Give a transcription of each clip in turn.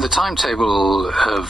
The timetable of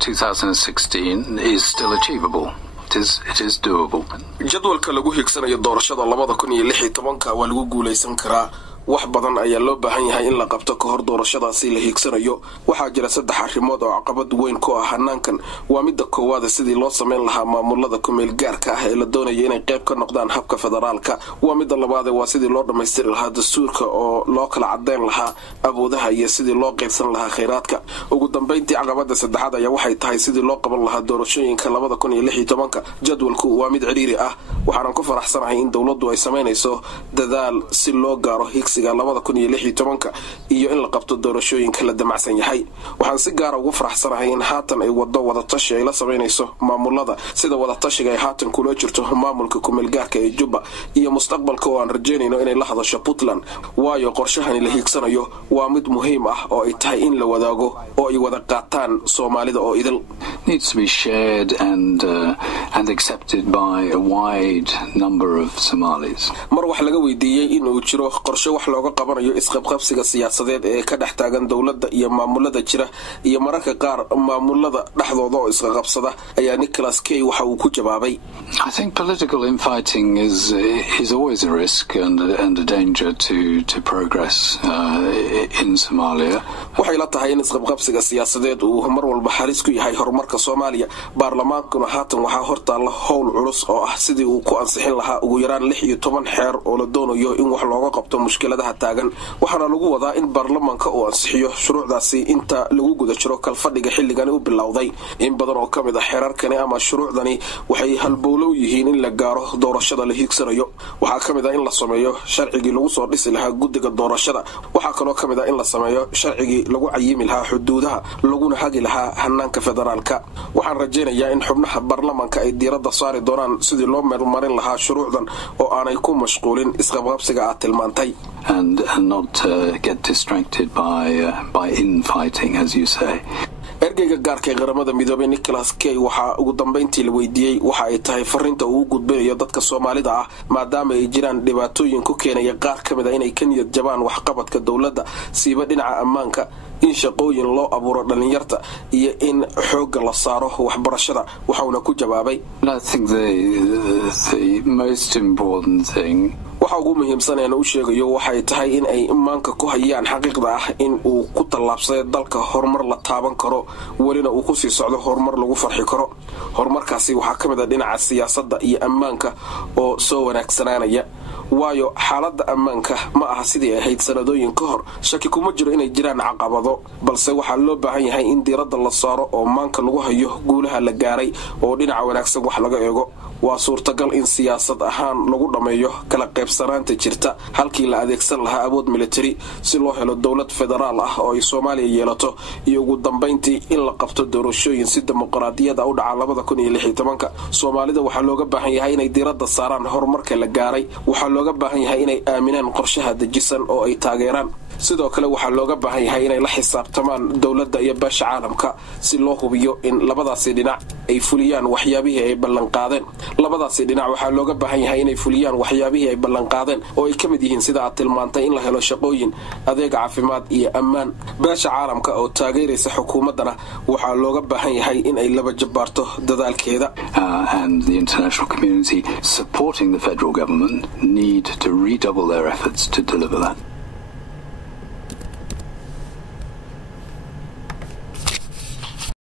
2016 is still achievable. It is doable. jadwalka lagu higsanayo doorashada 2016 waa lagu guuleysan karaa wax badan ayaa loo baahan yahay in la qabto ka hor doorashadaasi la higsanayo waxa jira saddex arrimood oo caqabad weyn ku ah hanaankan waa midda koowaad sidii loo sameyn lahaa maamulada ku meel gaarka ah ee la doonayo inay qayb ka noqdaan habka federaalka waa midda labaad waa sidii loo dhameystiri lahaa dastuurka oo loo kala cadeyn lahaa awoodaha iyo sidii loo qaybsan lahaa kheyraadka ugu dambeyntii caqabada saddexaad ayaa waxay tahay sidii loo qaban lahaa doorashooyinka 2016 jadwalku waa mid ciriiri ah waxaan ku faraxsanahay in dawladdu ay sameynayso dadaal si loo gaaro 2016 iyo in la qabto doorashooyinka la damacsan yahay waxaan si gaar ah ugu faraxsanahay in haatan ay wada tashi ay la sameynayso maamulada sida wada tashiga ay haatan kula jirto maamulka kumeel gaarka ee Jubba iyo mustaqbalka oo aan rajeynayno inay la hadasho Puntland waayo qorshahani la hiigsanayo waa mid muhiim ah oo ay tahay in la wadaago oo ay wada qaataan Soomaalida oo idil needs to be shared and accepted by a wide number of Somalis mar wax laga weydiiyay in uu jiro qorshe wax looga qabanayo isqabqabsiga siyaasadeed ee ka dhaxtaagan dawladda iyo maamulada jira iyo mararka qaar maamulada dhaxdooda oo isqabqabsada ayaa Nicholas Kay waxa uu ku jawaabay I think political infighting is always a risk and a danger to progress in Somalia waxay la tahay in isqabqabsiga siyaasadeed uu mar walba halis ku yahay horumarka Soomaaliya baarlamaankuna haatan waxa hortaala howl culus oo ah sidii uu ku ansixin lahaa ugu yaraan 16 xeer oo la doonayo in wax looga qabto mushkiladaha taagan waxaana lagu wadaa in baarlamaanka uu ansixiyo shuruucdaasi inta lagu guda jiro kalfadhiga xilligan uu bilowday in badan oo kamid ah xeerarkani ama shuruucdani waxay halbowlo yihiin in la gaaro doorashada la hiigsanayo waxa kamid ah in la sameeyo sharcigi lagu soo dhisi lahaa guddiga doorashada waxa kaloo kamid ah in la sameeyo sharcigi lagu cayimi lahaa xuduudaha laguna hagi lahaa hanaanka federaalka waxaan rajeynayaa in xubnaha baarlamaanka ay diiradda saari doonaan sidii loo meelmarin lahaa shuruucdan oo aanay ku mashquulin isqabqabsiga aad tilmaantay and not get distracted by infighting as you say ergeyga gaarka ee qaramada midoobay Nicholas Kay waxa ugu dambeyntii la weydiiyay waxa ay tahay fariinta uu gudbinayo dadka Soomaalida ah maadaama ay jiraan dhibaatooyin ku keenaya qaar kamid ah inay ka niyad jabaan wax qabadka dawladda siiba dhinaca ammaanka in shaqooyin loo abuuro dhalinyarta iyo in xoog la saaro waxbarashada waxauna ku jawaabay I think the most important thing waxa ugu muhiimsan ee uu sheegayo waxay tahay in ay imaanka ku hayaan xaqiiqda ah in uu ku talaabsaday dalka horumar la taaban karo walina uu ku sii socdo horumar lagu farxi karo horumarkaasi waxa kamid ah dhinaca siyaasadda iyo ammaanka oo soo wanaagsanaanaya waayo xaaladda ammaanka ma aha sidii ay ahayd sanadooyin ka hor shaki kuma jiro inay jiraan caqabado balse waxa loo baahan yahay in diiradda la saaro oo maanka lagu hayo guulaha la gaaray oo dhinaca wanaagsan wax laga eego waa suurtagal in siyaasad ahaan lagu dhameeyo kala qaybsanaanta jirta halkii la adeegsan lahaa awood military si loo helo dawlad federaal ah oo ay Soomaaliya yeelato iyo ugu dambeyntii in la qabto doorashooyin si dimuqraadiyad ah u dhaca 2016 Soomaalida waxa looga baahan yahay inay diiradda saaraan horumarka la gaaray waxa looga baahan yahay inay aaminaan qorshaha dejisan oo ay taageeraan sidoo kale waxa looga baahan yahay inay la xisaabtamaan dawladda iyo beesha caalamka si loo hubiyo in labadaasi dhinac ay fuliyaan waxyaabihii ay ballan qaadeen labadaasi dhinac waxa looga baahan yahay inay fuliyaan waxyaabihii ay ballan qaadeen oo ay kamid yihiin sida aad tilmaantay in la helo shaqooyin adeeg caafimaad iyo ammaan beesha caalamka oo taageeraysa xukuumadana waxa looga baahan yahay in ay laba jabaarto dadaalkeeda and the international community supporting the federal government need to redouble their efforts to deliver that